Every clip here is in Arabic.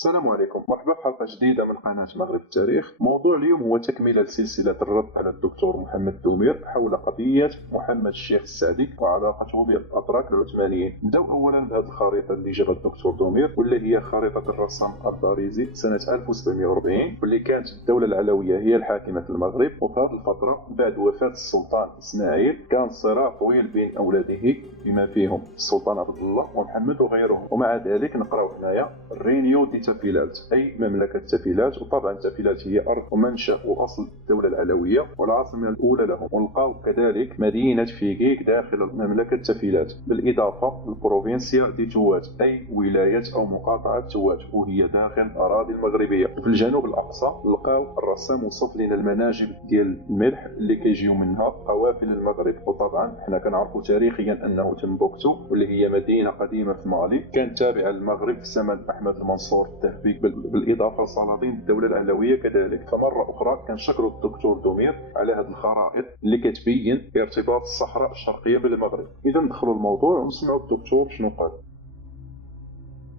السلام عليكم، مرحبا في حلقة جديدة من قناة مغرب التاريخ. موضوع اليوم هو تكملة لسلسلة الرد على الدكتور محمد دومير حول قضية محمد الشيخ السعدي وعلاقته بالأتراك العثمانيين. نبداو أولا بهذه الخريطة اللي جابها الدكتور دومير، واللي هي خريطة الرسام الباريزي سنة 1740، واللي كانت الدولة العلوية هي الحاكمة في المغرب. وفي هذه الفترة بعد وفاة السلطان إسماعيل كان صراع طويل بين أولاده بما فيهم السلطان عبد الله ومحمد وغيرهم. ومع ذلك نقراو هنايا رينيو دي تافيلات، أي مملكة تافيلات. وطبعا تافيلات هي أرض ومنشأ وأصل الدولة العلوية والعاصمة الأولى لهم. ولقاو كذلك مدينة فيغيك داخل مملكة تافيلات، بالإضافة للبروفينسيا دي توات، أي ولاية أو مقاطعة توات، وهي داخل الأراضي المغربية. وفي الجنوب الأقصى لقاو الرسام وصف لنا المناجم ديال الملح اللي كيجيو منها قوافل المغرب. وطبعا حنا كنعرفوا تاريخيا أنه تمبوكتو، واللي هي مدينة قديمة في مالي، كانت تابعة للمغرب في زمن أحمد المنصور الذهبي، بالاضافه لسلاطين الدوله العلويه كذلك. فمره اخرى كنشكر الدكتور دومير على هذه الخرائط اللي كتبين ارتباط الصحراء الشرقيه بالمغرب. اذا ندخلوا الموضوع ونسمعوا الدكتور شنو قال.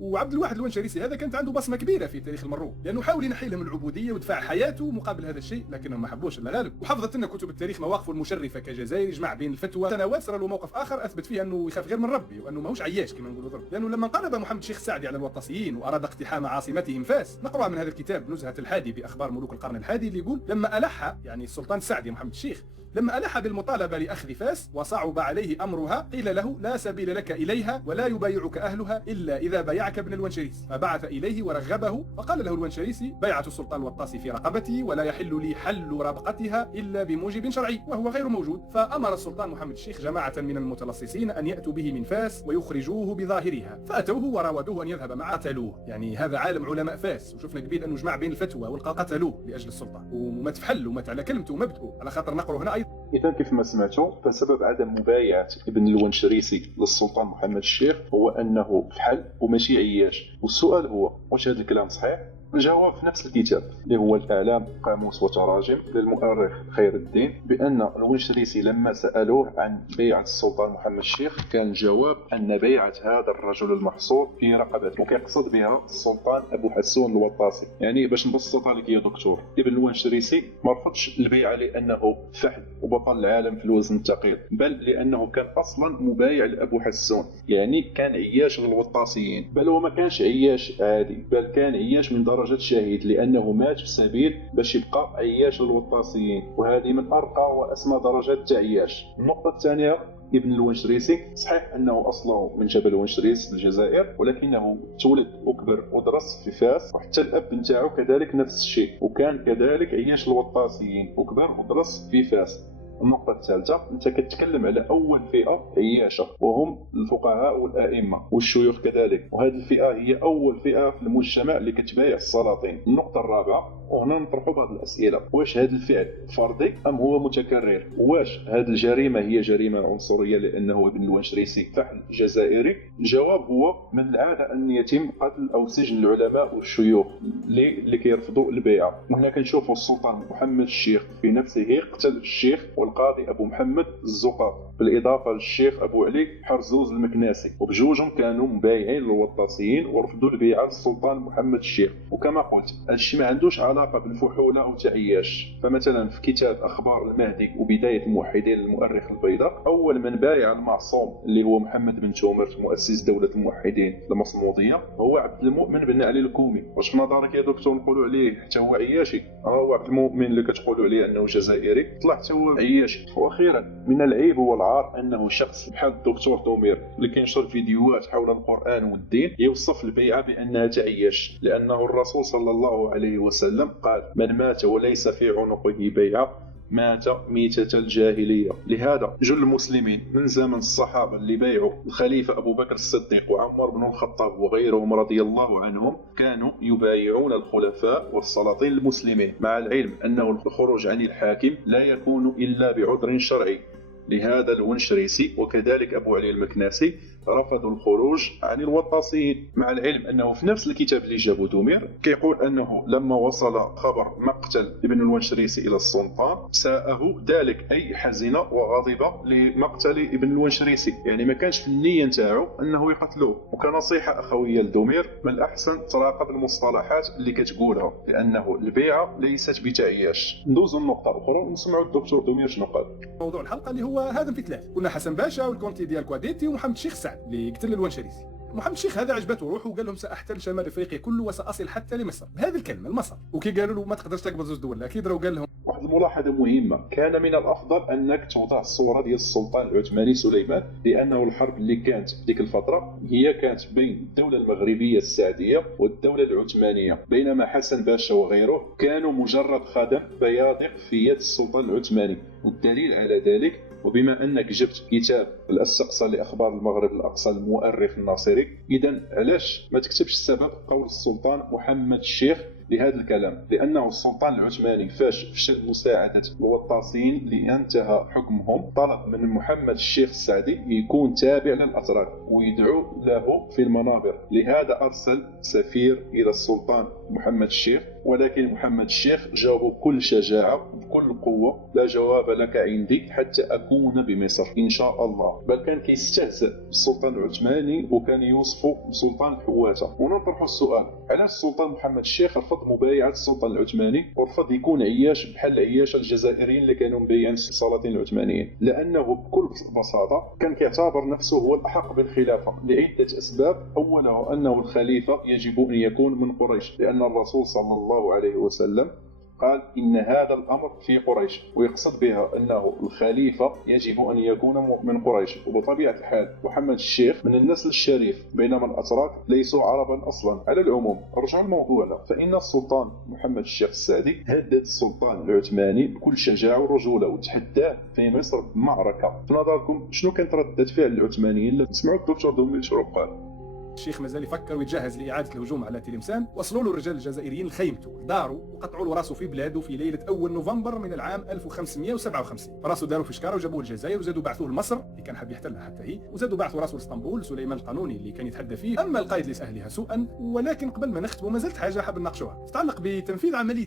وعبد الواحد الونشريسي هذا كانت عنده بصمه كبيره في تاريخ المغرب، لانه حاول ينحيلهم من العبوديه ودفع حياته مقابل هذا الشيء، لكنهم ما حبوش الا غالب. وحفظت لنا كتب التاريخ مواقفه المشرفه كجزائر يجمع بين الفتوى سنوات. صار له موقف اخر اثبت فيه انه يخاف غير من ربي، وانه ماهوش عياش كما نقولوا ضرب. لانه لما انقلب محمد الشيخ السعدي على الوطاسيين واراد اقتحام عاصمتهم فاس، نقرأ من هذا الكتاب نزهه الحادي باخبار ملوك القرن الحادي، اللي يقول لما الح يعني السلطان السعدي محمد الشيخ لما ألح بالمطالبة لأخذ فاس وصعب عليه أمرها، قيل له لا سبيل لك إليها ولا يبايعك أهلها إلا إذا بايعك ابن الونشريس. فبعث إليه ورغبه، فقال له الونشريسي بيعة السلطان الوطاسي في رقبتي، ولا يحل لي حل ربقتها إلا بموجب شرعي، وهو غير موجود. فأمر السلطان محمد الشيخ جماعة من المتلصصين أن يأتوا به من فاس ويخرجوه بظاهرها. فأتوه وراودوه أن يذهب معه، قتلوه. يعني هذا عالم علماء فاس، وشفنا قبيل أنه جمع بين الفتوى والقى قتلوه لأجل السلطة، وما تفحل وما على كلمته ومبدأه، على خاطر نقرأ هنا أيضا. إذا كيف ما سمعتوا، فسبب عدم مبايعة ابن الونشريسي للسلطان محمد الشيخ هو أنه فحل وماشي عياش. والسؤال هو واش هذا الكلام صحيح؟ الجواب في نفس الكتاب اللي هو الإعلام قاموس وتراجم للمؤرخ خير الدين، بأن الونشريسي لما سألوه عن بيعة السلطان محمد الشيخ كان الجواب أن بيعة هذا الرجل المحصور في رقبته، وكيقصد بها السلطان أبو حسون الوطاسي. يعني باش نبسطها لك يا دكتور، ابن الونشريسي ما رفضش البيعة لأنه فحل وبطل العالم في الوزن الثقيل، بل لأنه كان أصلا مبايع لأبو حسون، يعني كان عياش للوطاسيين. بل هو ما كانش عياش عادي، بل كان عياش من درجة شهيد، لأنه مات في سبيل باش يبقى عياش للوطاسيين، وهذه من أرقى وأسمى درجات عياش. النقطة الثانية، ابن الونشريسي صحيح انه اصله من جبل ونشريس الجزائر، ولكنه تولد وكبر ودرس في فاس، وحتى الاب نتاعو كذلك نفس الشيء، وكان كذلك عياش الوطاسيين وكبر ودرس في فاس. النقطة الثالثة، أنت كتكلم على أول فئة عياشة وهم الفقهاء والأئمة والشيوخ كذلك، وهذه الفئة هي أول فئة في المجتمع اللي كتبايع السلاطين. النقطة الرابعة، وهنا نطرحوا بعض الأسئلة: واش هذا الفعل فردي أم هو متكرر؟ واش هذه الجريمة هي جريمة عنصرية لأنه ابن الونشريسي فحل جزائري؟ الجواب هو من العادة أن يتم قتل أو سجن العلماء والشيوخ اللي كيرفضوا البيعة. وهنا كنشوفوا السلطان محمد الشيخ في نفسه قتل الشيخ والقاضي أبو محمد الزقاق، بالإضافة للشيخ أبو علي حرزوز المكناسي، وبجوجهم كانوا مبايعين للوطاسيين ورفضوا البيعة للسلطان محمد الشيخ. وكما قلت هادشي ما عندوش علاقة بالفحولة أو تعياش. فمثلا في كتاب أخبار المهدي وبداية الموحدين للمؤرخ البيضاء، أول من بايع المعصوم اللي هو محمد بن تومر مؤسس دولة الموحدين المصمودية هو عبد المؤمن بن علي الكومي. واش في نظرك يا دكتور نقولوا عليه حتى هو عياشي؟ هو عبد المؤمن اللي كتقولوا عليه أنه جزائري طلع حتى هو عياشي. واخيرا، من العيب والعار انه شخص بحال الدكتور دومير اللي كينشر فيديوهات حول القران والدين يوصف البيعه بانها تعيش، لانه الرسول صلى الله عليه وسلم قال: من مات وليس في عنقه بيعه مات ميتة الجاهلية. لهذا جل المسلمين من زمن الصحابة اللي بايعوا الخليفة أبو بكر الصديق وعمر بن الخطاب وغيرهم رضي الله عنهم كانوا يبايعون الخلفاء والسلاطين المسلمين، مع العلم أنه الخروج عن الحاكم لا يكون إلا بعذر شرعي. لهذا الونشريسي وكذلك أبو علي المكناسي رفضوا الخروج عن الوطاسيين، مع العلم أنه في نفس الكتاب اللي جابه دومير كيقول أنه لما وصل خبر مقتل ابن الونشريسي إلى السلطان ساءه ذلك، أي حزن وغضب لمقتل ابن الونشريسي، يعني ما كانش في النية نتاعو أنه يقتلوه. وكنصيحة أخوية لدومير من الأحسن تراقب المصطلحات اللي كتقولها، لأنه البيعة ليست بتعياش. ندوزو النقطة أخرى ونسمعوا الدكتور دومير شنو قال. موضوع الحلقة اللي هو هذا في ثلاث، قلنا حسن باشا والكونتي ديال كواديتي ومحمد الشيخ سعد اللي قتل الونشريسي. محمد الشيخ هذا عجبته روحه وقال لهم ساحتل شمال افريقيا كله وساصل حتى لمصر بهذه الكلمه لمصر. وكي قالوا له ما تقدرش تقبل زوج دول اكيد راه قال لهم واحد الملاحظه مهمه، كان من الافضل انك توضع الصوره ديال السلطان العثماني سليمان، لانه الحرب اللي كانت في ديك الفتره هي كانت بين الدوله المغربيه السعديه والدوله العثمانيه، بينما حسن باشا وغيره كانوا مجرد خدم بيادق في يد السلطان العثماني. والدليل على ذلك، وبما انك جبت كتاب الاستقصاء لاخبار المغرب الاقصى المؤرخ الناصري، اذا علاش ما تكتبش السبب قول السلطان محمد الشيخ لهذا الكلام؟ لانه السلطان العثماني فاش فشل مساعده الوطاسيين لانتهى حكمهم طلب من محمد الشيخ السعدي يكون تابع للاتراك ويدعو له في المنابر، لهذا ارسل سفير الى السلطان محمد الشيخ، ولكن محمد الشيخ جاوب بكل شجاعه بكل قوه: لا جواب لك عندي حتى اكون بمصر ان شاء الله. بل كان كيستهزئ بالسلطان العثماني وكان يوصفه بسلطان الحواته. ونطرح السؤال: علاش السلطان محمد الشيخ رفض مبايعه السلطان العثماني ورفض يكون عياش بحال عياش الجزائريين اللي كانوا مبايعين السلاطين العثمانيين؟ لانه بكل بساطه كان كيعتبر نفسه هو الاحق بالخلافه لعده اسباب. اولها انه الخليفه يجب ان يكون من قريش، لان الرسول صلى الله عليه وسلم قال إن هذا الأمر في قريش، ويقصد بها أنه الخليفة يجب أن يكون من قريش. وبطبيعة الحال محمد الشيخ من النسل الشريف، بينما الأتراك ليسوا عربا أصلا. على العموم رجع الموضوع، فإن السلطان محمد الشيخ السعدي هدد السلطان العثماني بكل شجاعة ورجولة وتحداه في مصر بمعركة. في نظركم شنو كانت ردة فعل العثمانيين؟ نسمعوا الدكتور دومير شنو قال. الشيخ مازال يفكر ويتجهز لاعاده الهجوم على تلمسان. وصلوا له الرجال الجزائريين لخيمته داروا وقطعوا له راسه في بلاده في ليله اول نوفمبر من العام 1557. راسه داروا في شكاره وجابوه الجزائر وزادوا بعثوه لمصر اللي كان حاب يحتلها حتى هي، وزادوا بعثوا راسه لاسطنبول سليمان القانوني اللي كان يتحدى فيه. اما القائد لسهلها سوءا. ولكن قبل ما نختموا ما زالت حاجه حاب نناقشوها تتعلق بتنفيذ عمليه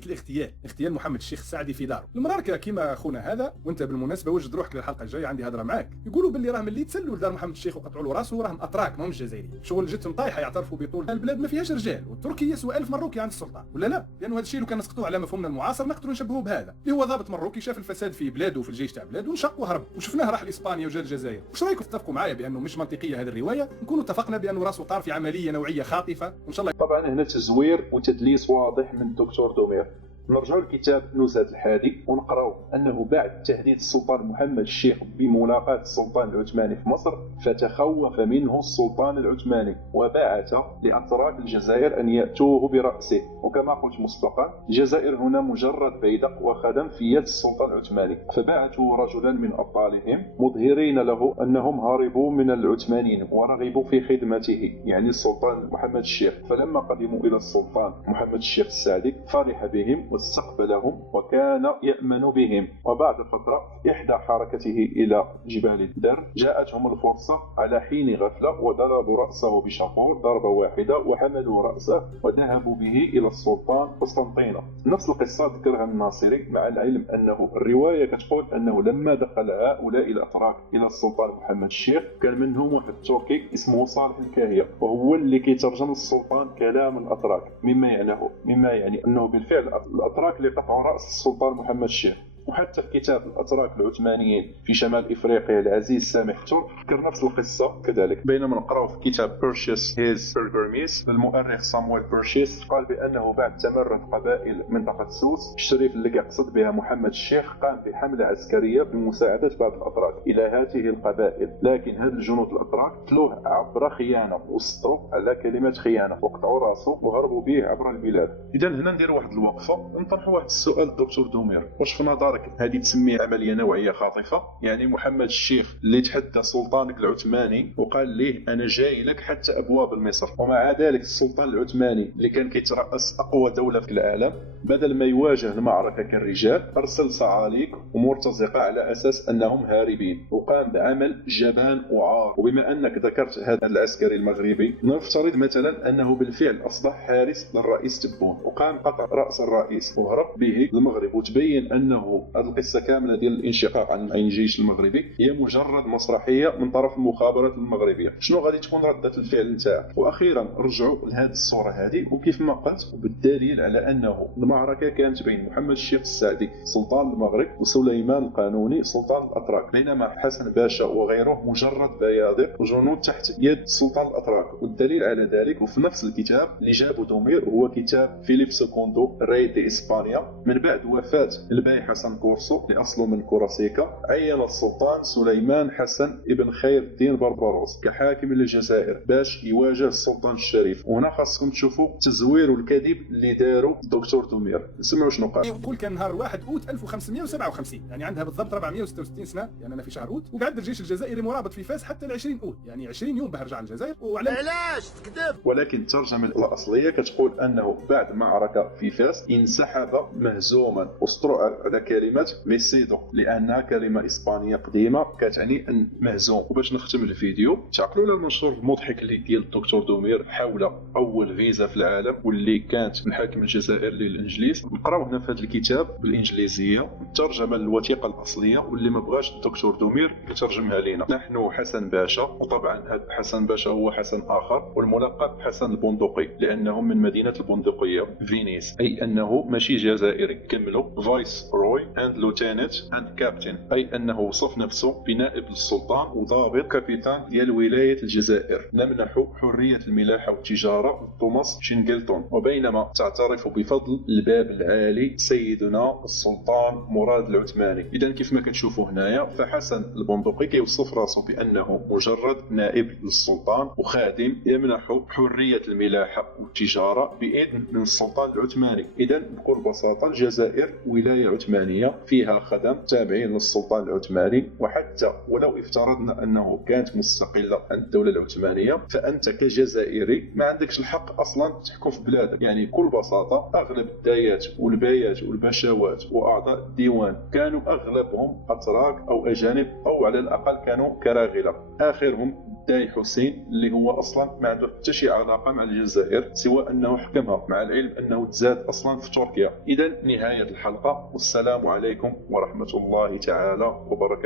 اغتيال محمد الشيخ السعدي في داره. المراركه كيما اخونا هذا، وانت بالمناسبه وجد روحك للحلقه الجايه عندي هضره معاك، يقولوا باللي راه ملي تسلوا لدار محمد الشيخ وقطعوا له راسه راهم اتراك ماهمش جزائريين. شغل جتهم طايحه يعترفوا بطول البلاد ما فيهاش رجال، والتركي يسوى 1000 مروكي عند السلطان، ولا لا؟ لانه هذا الشيء لو كان نسقطوه على مفهومنا المعاصر نقدروا نشبهوه بهذا اللي هو ضابط مروكي شاف الفساد في بلاده وفي الجيش تاع بلاده ونشق وهرب، وشفناه راح لاسبانيا وجا الجزائر. واش رايكم تتفقوا معايا بانه مش منطقيه هذه الروايه؟ نكونوا اتفقنا بانه راسه طار في عمليه نوعيه خاطفه وان شاء الله. طبعا هنا تزوير وتدليس واضح من الدكتور دومير. نرجعوا لكتاب نزهة الحادي ونقراو انه بعد تهديد السلطان محمد الشيخ بملاقاة السلطان العثماني في مصر فتخوف منه السلطان العثماني وبعث لأتراك الجزائر ان ياتوه براسه. وكما قلت مسبقا الجزائر هنا مجرد بيدق وخدم في يد السلطان العثماني، فبعثوا رجلا من ابطالهم مظهرين له انهم هربوا من العثمانيين ورغبوا في خدمته، يعني السلطان محمد الشيخ. فلما قدموا الى السلطان محمد الشيخ السعدي فرح بهم واستقبلهم وكان يأمن بهم. وبعد فترة إحدى حركته إلى جبال الدر جاءتهم الفرصة على حين غفلة وضربوا رأسه بشاقور ضربة واحدة وحملوا رأسه وذهبوا به إلى السلطان قسطنطينة. نفس القصة ذكرها الناصري، مع العلم أنه الرواية كتقول أنه لما دخل هؤلاء الأتراك إلى السلطان محمد الشيخ كان منهم واحد تركي اسمه صالح الكاهية، وهو اللي كيترجم للسلطان كلام الأتراك، مما يعني أنه بالفعل الأتراك اللي قطعوا رأس السلطان محمد الشيخ. وحتى في كتاب الأتراك العثمانيين في شمال إفريقيا العزيز سامح تور ذكر نفس القصة كذلك. بينما نقراو في كتاب بيرشيس هيز بيرغرميس للمؤرخ صامويل بيرشيس قال بأنه بعد تمرد قبائل منطقة سوس الشريف اللي كيقصد بها محمد الشيخ قام بحملة عسكرية بمساعدة بعض الأتراك إلى هذه القبائل، لكن هذا الجنود الأتراك قتلوه عبر خيانة وسطروا على كلمة خيانة وقطعوا راسه وهربوا به عبر البلاد. إذا هنا ندير واحد الوقفة ونطرح واحد السؤال دكتور دومير: واش في نظرك الأتراك. هذه تسمي عملية نوعية خاطفة. يعني محمد الشيخ اللي تحدى سلطانك العثماني وقال ليه أنا جاي لك حتى أبواب مصر، ومع ذلك السلطان العثماني اللي كان كيترأس أقوى دولة في العالم بدل ما يواجه المعركة كالرجال أرسل صعاليك ومرتزقة على أساس أنهم هاربين، وقام بعمل جبان وعار. وبما أنك ذكرت هذا العسكري المغربي، نفترض مثلا أنه بالفعل أصبح حارس للرئيس تبون وقام قطع رأس الرئيس وهرب به للمغرب، وتبين أنه هذه القصة كاملة ديال الانشقاق عن الجيش المغربي هي مجرد مسرحية من طرف المخابرات المغربية. شنو غادي تكون ردة الفعل نتاعك؟ وأخيرا رجعوا لهذه الصورة هذه، وكيف ما قلت وبالدليل على أنه المعركة كانت بين محمد الشيخ السعدي سلطان المغرب وسليمان القانوني سلطان الأتراك، بينما حسن باشا وغيره مجرد بيادق وجنود تحت يد سلطان الأتراك. والدليل على ذلك وفي نفس الكتاب اللي جابه دومير هو كتاب فيليب سكوندو ري دي إسبانيا. من بعد وفاة الباي حسن كورسو اللي أصله من كوراسيكا، عين السلطان سليمان حسن ابن خير الدين بربروس كحاكم للجزائر باش يواجه السلطان الشريف. وهنا خاصكم تشوفوا التزوير والكذب اللي داروا الدكتور دومير. نسمعوا شنو قال. يقول كان نهار 1 أوت 1557، يعني عندها بالضبط 466 سنه، يعني انا في شهر أوت، وقعد الجيش الجزائري مرابط في فاس حتى ل 20 أوت، يعني 20 يوم باه رجع للجزائر. علاش تكذب؟ ولكن الترجمه الاصليه كتقول انه بعد معركه في فاس انسحب مهزوما، وسطروا على كلمه ميسيدو لانها كلمه اسبانيه قديمه كتعني ان مهزوم. وباش نختم الفيديو، تعقلوا على المنشور المضحك اللي ديال الدكتور دومير حول اول فيزا في العالم واللي كانت من حاكم الجزائر للانجليز. نقراو هنا في هذا الكتاب بالانجليزيه الترجمه للوثيقه الاصليه، واللي ما بغاش الدكتور دومير يترجمها لنا. نحن حسن باشا، وطبعا هذا حسن باشا هو حسن اخر والملقب حسن البندقي لانه من مدينه البندقيه فينيس، اي انه ماشي جزائري. كملوا فايس روي اند لوتيننت اند كابتن، اي انه وصف نفسه بنائب للسلطان وضابط كابيتان ديال ولايه الجزائر. نمنح حريه الملاحه والتجاره لتوماس شينغلتون، وبينما تعترف بفضل الباب العالي سيدنا السلطان مراد العثماني. اذا كيف ما كتشوفوا هنايا فحسن البندقي كيوصف راسه بانه مجرد نائب للسلطان وخادم يمنح حريه الملاحه والتجاره باذن من السلطان العثماني. اذا بكل بساطه الجزائر ولايه عثمانيه فيها خدم تابعين للسلطان العثماني، وحتى ولو افترضنا انه كانت مستقله عن الدوله العثمانيه فانت كجزائري ما عندكش الحق اصلا تحكم في بلادك. يعني بكل بساطه اغلب الدايات والبايات والباشوات واعضاء الديوان كانوا اغلبهم اتراك او اجانب، او على الاقل كانوا كراغله. اخرهم داي حسين اللي هو اصلا ما عنده حتى شي علاقه مع الجزائر سوى انه حكمها، مع العلم انه تزاد اصلا في تركيا. اذا نهايه الحلقه، والسلام عليكم ورحمه الله تعالى وبركاته.